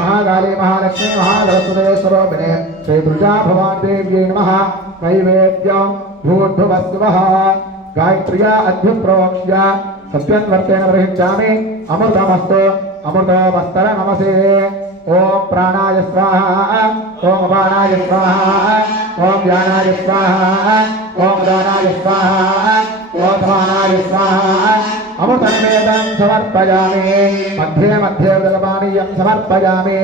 महाकाली, महालक्ष्मी महासरस्वते स्वरूपिणे श्री दुर्गा भवान् देव्यै नमः। नैवेद्यं भूर्भुवस्वः। गायत्र्या अद्भुप्रोक्ष्य सत्यन्वर्तेन प्रयुञ्जामि अमृतमस्तु, अमृतोपस्तर नमसे। ॐ प्राणाय स्वाहा, ॐ अपानाय स्वाहा, ॐ ज्ञानाय स्वाहा, ॐ दानाय स्वाहा, ॐ समानाय स्वाहा। అమృతనివేదం సమర్పయామి మధ్య మధ్య సమర్పయామి